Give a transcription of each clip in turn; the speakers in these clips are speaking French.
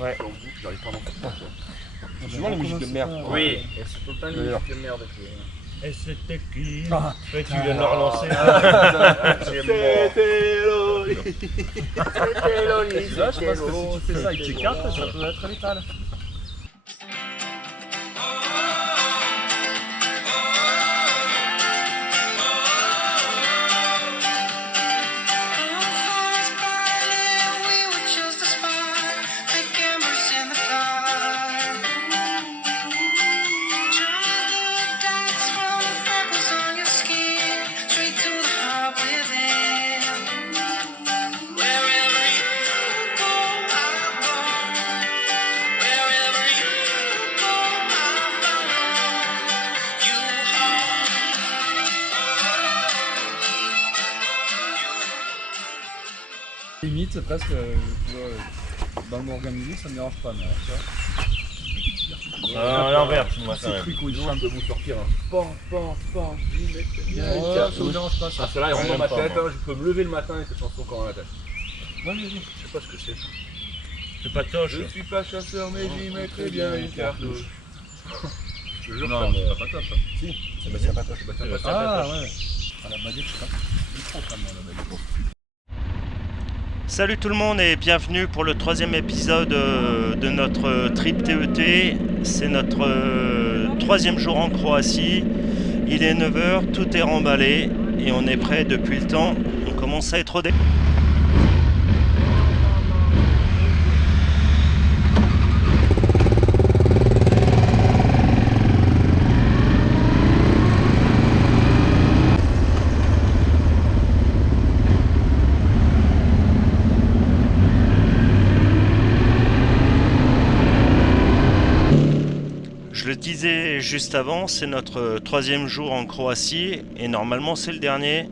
Ouais. J'arrive pas à m'en faire. C'est souvent les musiques de merde. Oui, et c'est tout le temps une musique de merde. Et c'était qui Ah, tu viens de le relancer. C'était Loli. C'était Loli, je pense que si tu fais ça avec tes cartes, ça peut être létal. Limite, presque, dans organiser, ça me dérange pas, mais alors ça. À l'inverse, moi, Ces quand même. trucs où ils Je chantent. peux vous sortir un pan, Ouais, ça me dérange pas, ça. Ah, celle-là, elle rentre dans ma J'aime pas, tête, moi. hein, je peux me lever le matin et cette chanson encore dans la tête. Ouais, vas-y. Je sais pas ce que c'est. C'est pas toche. Je suis pas chasseur, mais j'y mettrai bien une cartouche. Je te jure, Non, ça me- c'est pas top, ça. Si, Sébastien Patoche. Sébastien Patoche. Ah, ouais. À la baguette, je sais pas. Il est trop quand même, la baguette. Salut tout le monde et bienvenue pour le 3e épisode de notre trip TET. C'est notre 3e jour en Croatie. Il est 9h, tout est remballé et on est prêt depuis le temps. On commence à être rodé. Je le disais juste avant, c'est notre 3e jour en Croatie et normalement c'est le dernier.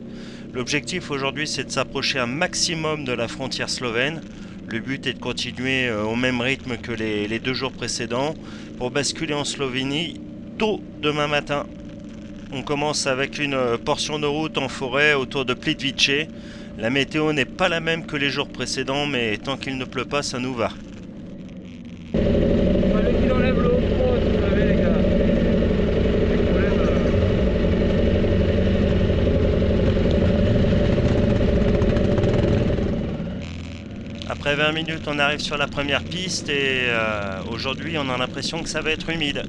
L'objectif aujourd'hui c'est de s'approcher un maximum de la frontière slovène. Le but est de continuer au même rythme que les 2 jours précédents pour basculer en Slovénie tôt demain matin. On commence avec une portion de route en forêt autour de Plitvice. La météo n'est pas la même que les jours précédents mais tant qu'il ne pleut pas ça nous va. Fallait qu'il enlève l'eau froide, vous savez les gars. Les problèmes, Après 20 minutes, on arrive sur la première piste et aujourd'hui, on a l'impression que ça va être humide.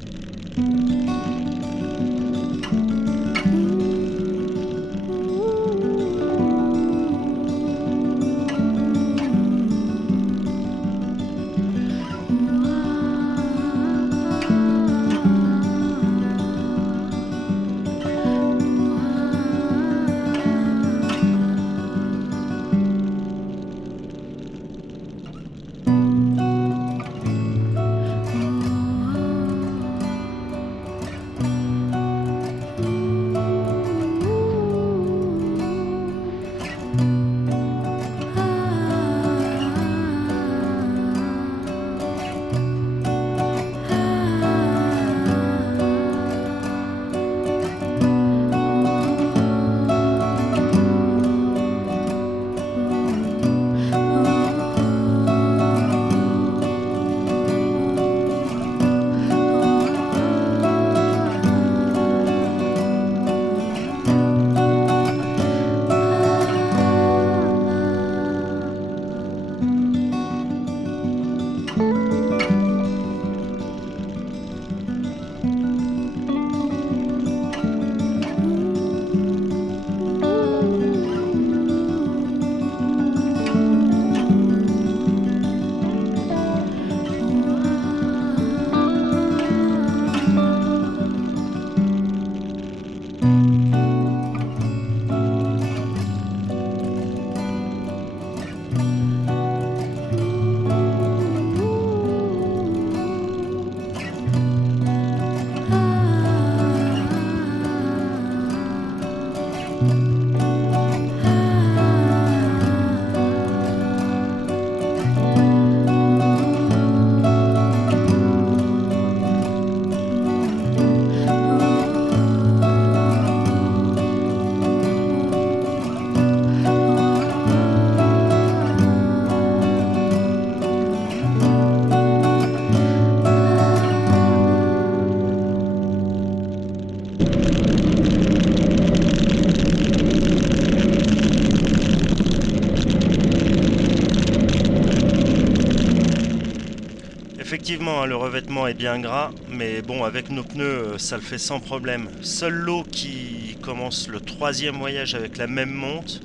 Effectivement, hein, le revêtement est bien gras, mais bon, avec nos pneus, ça le fait sans problème. Seul Lo qui commence le 3e voyage avec la même monte,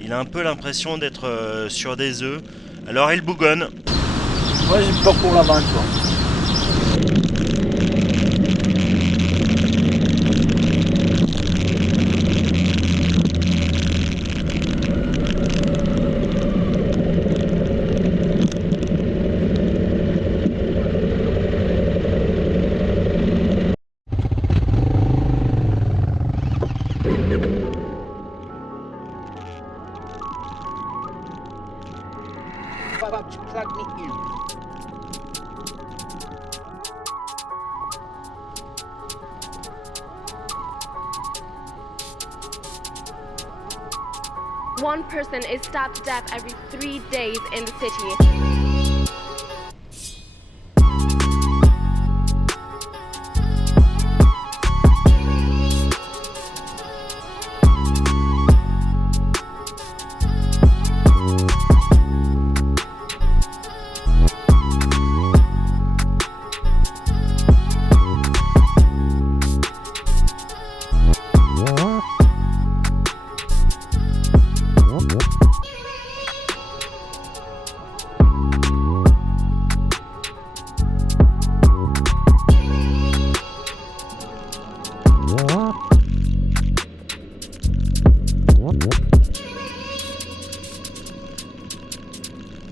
il a un peu l'impression d'être sur des œufs, alors il bougonne. Moi j'ai peur pour la main, tu vois. Plug me in. One person is stabbed to death every 3 days in the city.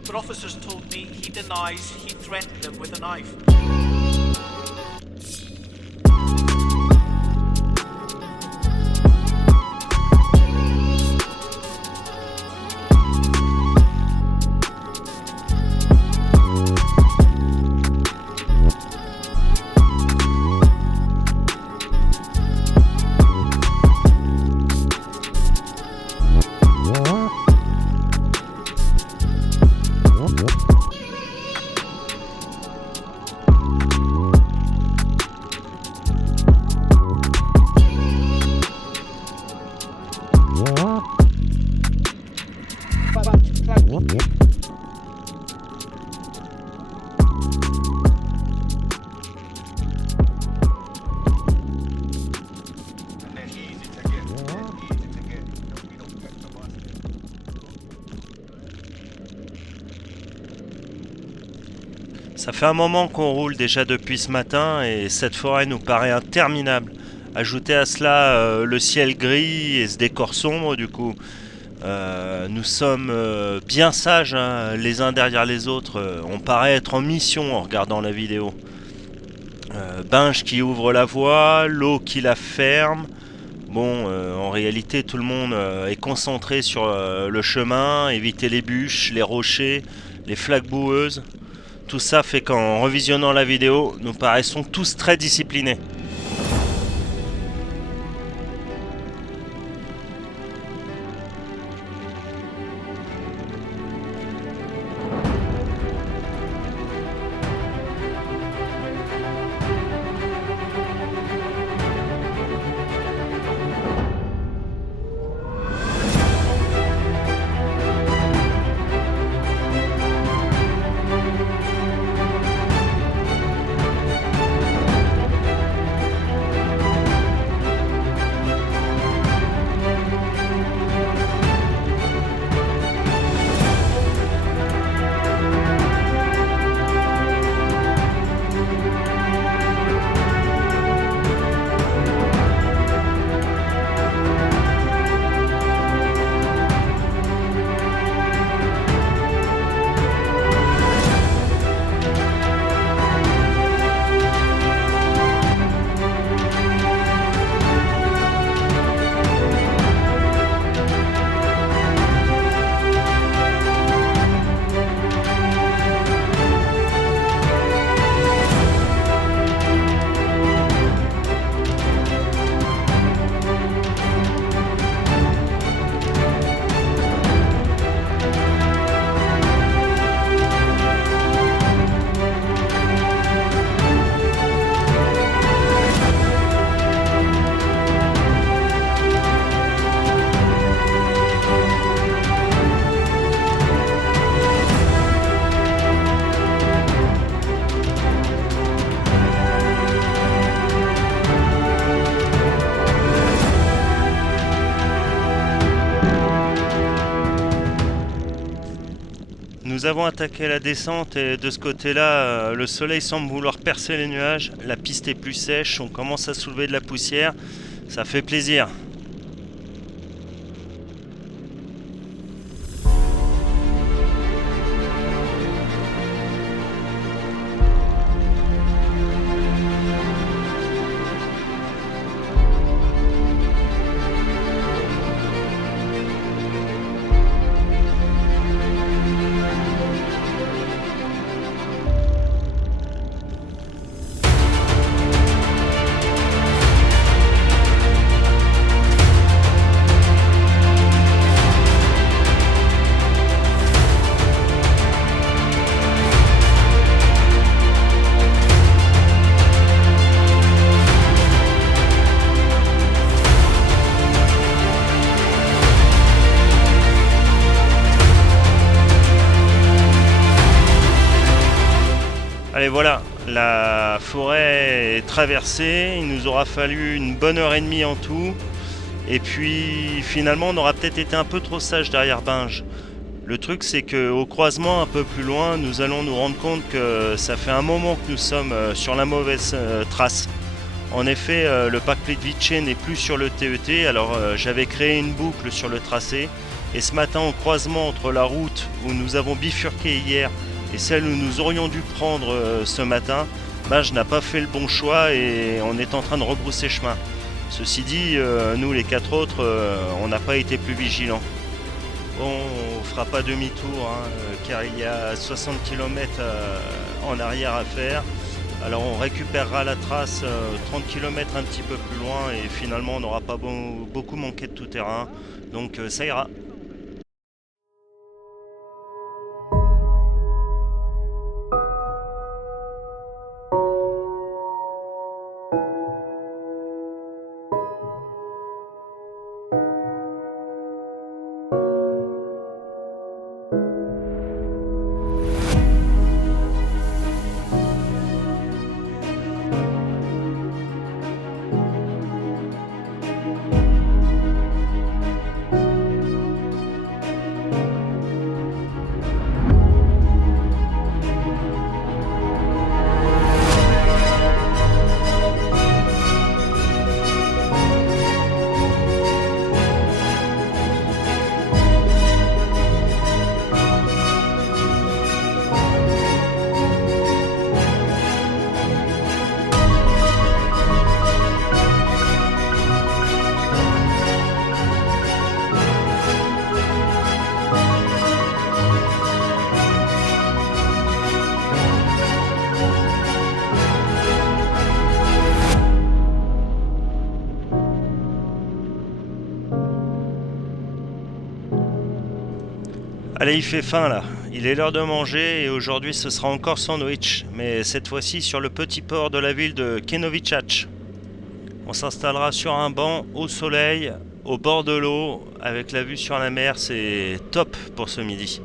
But officers told me he denies he threatened them with a knife. Plug me in. Ça fait un moment qu'on roule déjà depuis ce matin et cette forêt nous paraît interminable. Ajoutez à cela le ciel gris et ce décor sombre, du coup, nous sommes bien sages, hein, les uns derrière les autres. On paraît être en mission en regardant la vidéo. Binge qui ouvre la voie, Lo qui la ferme. Bon, en réalité, tout le monde est concentré sur le chemin, éviter les bûches, les rochers, les flaques boueuses. Tout ça fait qu'en revisionnant la vidéo, nous paraissons tous très disciplinés. nous avons attaqué la descente et de ce côté-là, le soleil semble vouloir percer les nuages. La piste est plus sèche, on commence à soulever de la poussière. Ça fait plaisir. Allez voilà, la forêt est traversée, il nous aura fallu une bonne heure et demie en tout. Et puis finalement on aura peut-être été un peu trop sage derrière Binge. Le truc c'est qu'au croisement un peu plus loin, nous allons nous rendre compte que ça fait un moment que nous sommes sur la mauvaise trace. En effet, le parc Plitvice n'est plus sur le TET, alors j'avais créé une boucle sur le tracé. Et ce matin au croisement entre la route où nous avons bifurqué hier et celle où nous aurions dû prendre ce matin, je n'ai pas fait le bon choix et on est en train de rebrousser chemin. Ceci dit, nous les 4 autres, on n'a pas été plus vigilants. Bon, on fera pas demi-tour, car il y a 60 km en arrière à faire. Alors on récupérera la trace 30 km un petit peu plus loin et finalement on n'aura pas beaucoup manqué de tout terrain. Donc ça ira. Allez, il fait faim là, il est l'heure de manger et aujourd'hui ce sera encore sandwich, mais cette fois-ci sur le petit port de la ville de Kenovičac. On s'installera sur un banc au soleil, au bord de l'eau, avec la vue sur la mer, c'est top pour ce midi.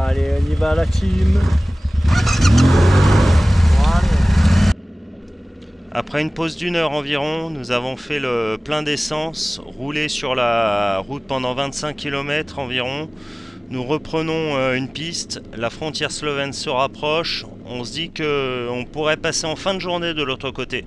Allez, on y va la team. Après une pause d'1 heure environ, nous avons fait le plein d'essence, roulé sur la route pendant 25 km environ. Nous reprenons une piste, la frontière slovène se rapproche, on se dit qu'on pourrait passer en fin de journée de l'autre côté.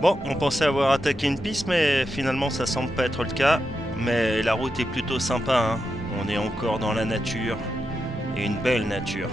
Bon, on pensait avoir attaqué une piste, mais finalement ça semble pas être le cas. Mais la route est plutôt sympa, hein. On est encore dans la nature, et une belle nature.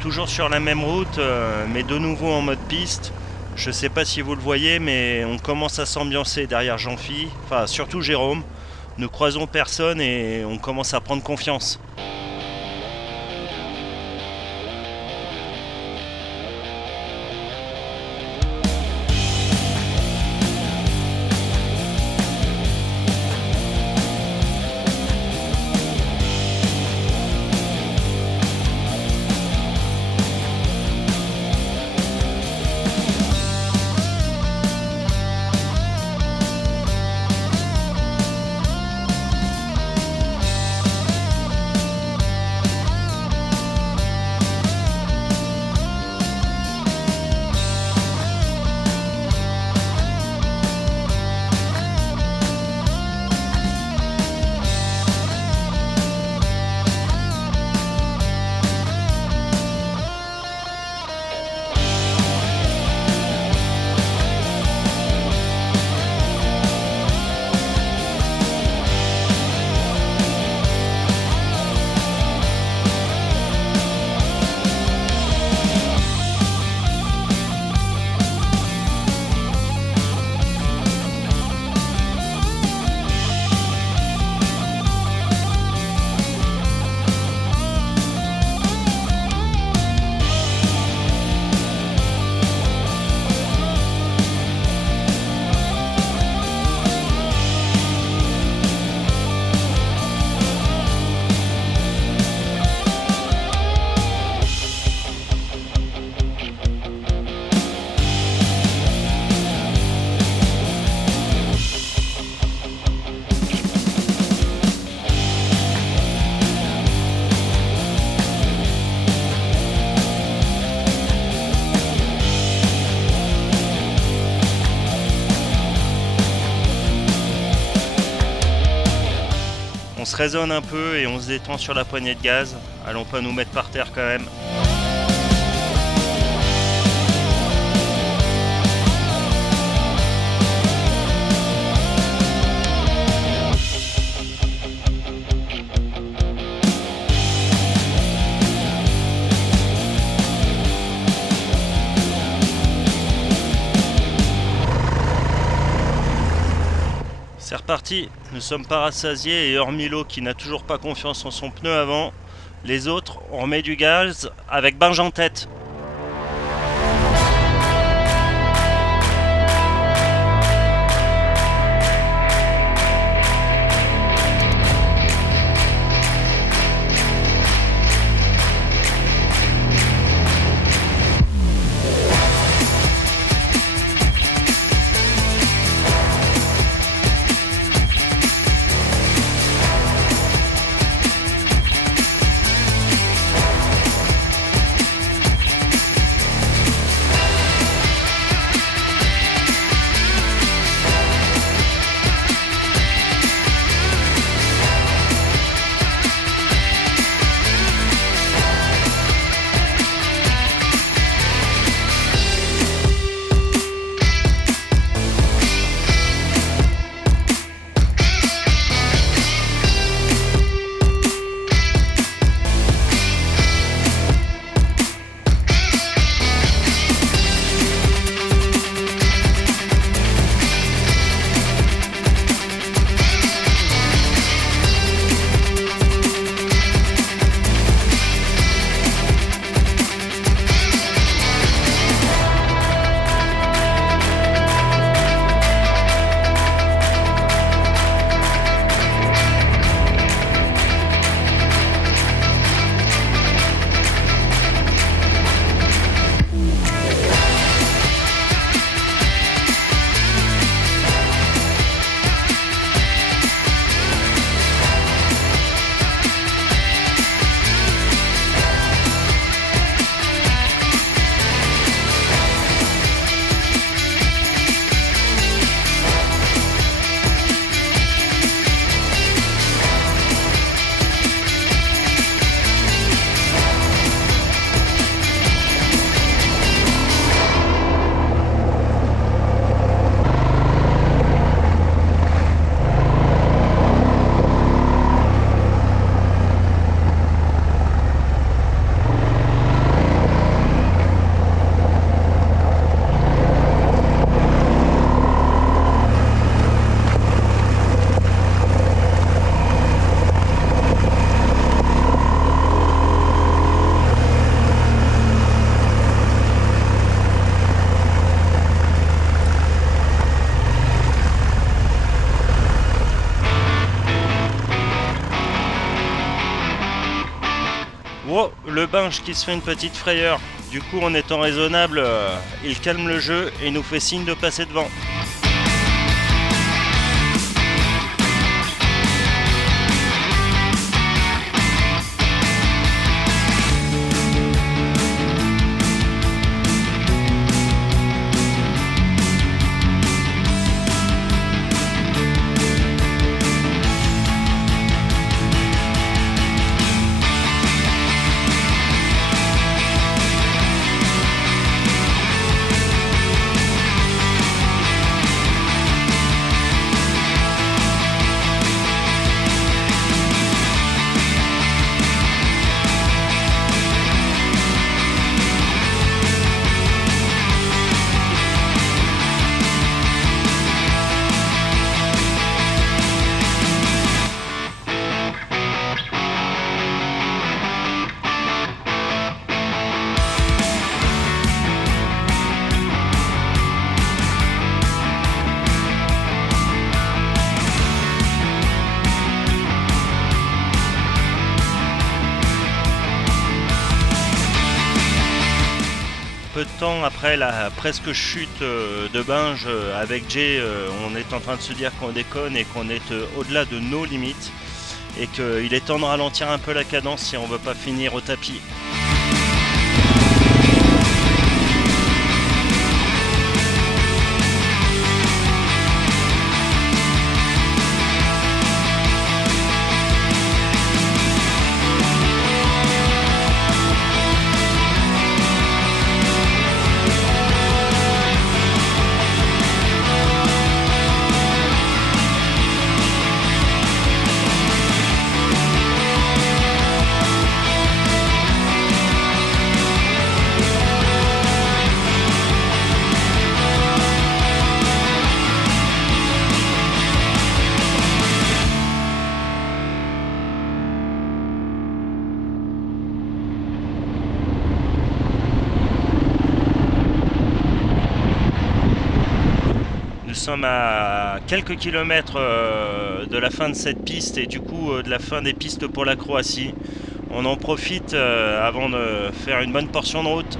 Toujours sur la même route, mais de nouveau en mode piste. Je sais pas si vous le voyez, mais on commence à s'ambiancer derrière Jean-Phi, enfin surtout Jérôme. Nous croisons personne et on commence à prendre confiance. On se raisonne un peu et on se détend sur la poignée de gaz. Allons pas nous mettre par terre quand même. C'est reparti, nous sommes pas rassasiés et hormis l'eau qui n'a toujours pas confiance en son pneu avant, les autres, on remet du gaz avec Binge en tête. Wow, le Binge qui se fait une petite frayeur. Du coup, en étant raisonnable, il calme le jeu et nous fait signe de passer devant. Peu de temps après la presque chute de Binge avec Jay, on est en train de se dire qu'on déconne et qu'on est au-delà de nos limites et qu'il est temps de ralentir un peu la cadence si on veut pas finir au tapis. sommes à quelques kilomètres de la fin de cette piste et du coup de la fin des pistes pour la Croatie. On en profite avant de faire une bonne portion de route.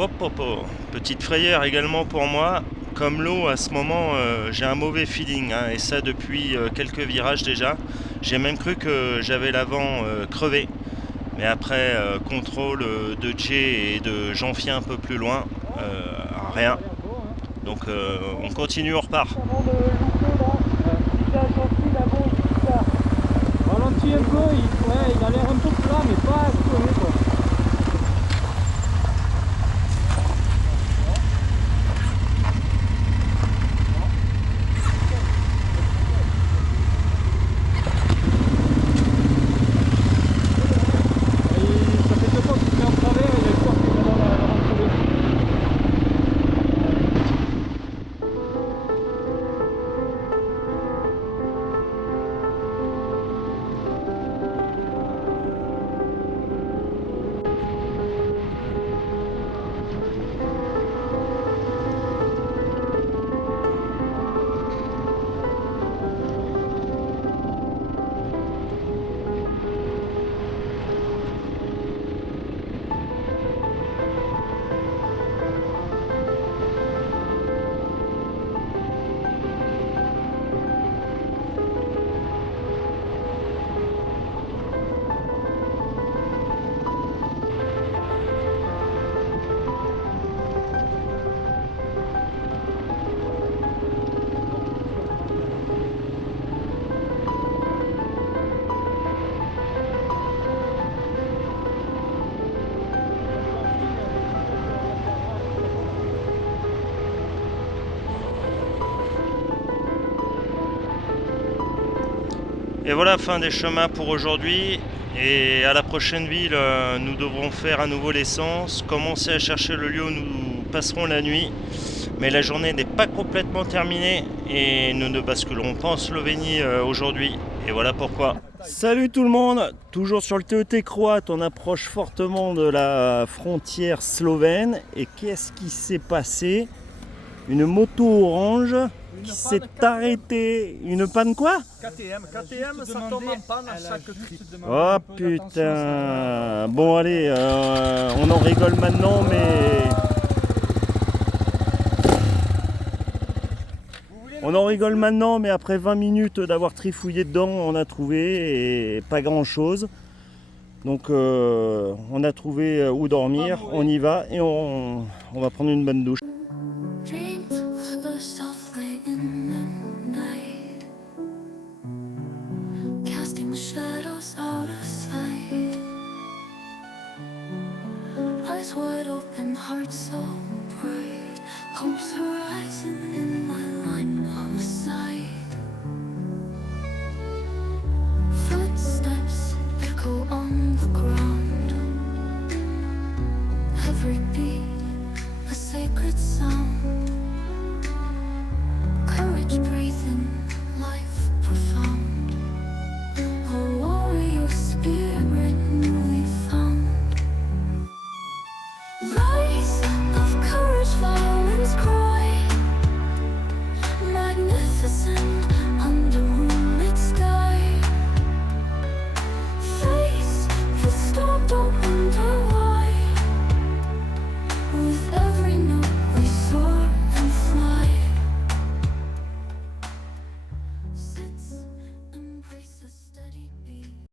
Hop, hop, hop. Petite frayeur également pour moi. Comme l'eau, à ce moment, j'ai un mauvais feeling. Hein, et ça depuis quelques virages déjà. J'ai même cru que j'avais l'avant crevé. Mais après, contrôle de Jay et de Jean-Fien un peu plus loin, rien. Donc on continue, on repart. Ralentis un peu, il a l'air un peu plat, mais pas explosé quoi. Et voilà, fin des chemins pour aujourd'hui. Et à la prochaine ville, nous devrons faire à nouveau l'essence, commencer à chercher le lieu où nous passerons la nuit. Mais la journée n'est pas complètement terminée et nous ne basculerons pas en Slovénie aujourd'hui. Et voilà pourquoi. Salut tout le monde, toujours sur le TET croate, on approche fortement de la frontière slovène. Et qu'est-ce qui s'est passé? Une moto orange qui s'est arrêtée. Une panne quoi? KTM, ça tombe en panne à chaque cri. Oh putain. Bon allez, on en rigole maintenant mais... On en rigole maintenant mais après 20 minutes d'avoir trifouillé dedans, on a trouvé et pas grand chose. Donc on a trouvé où dormir, on y va et on va prendre une bonne douche. Wide open, heart so bright. Hopes are rising in my line of sight.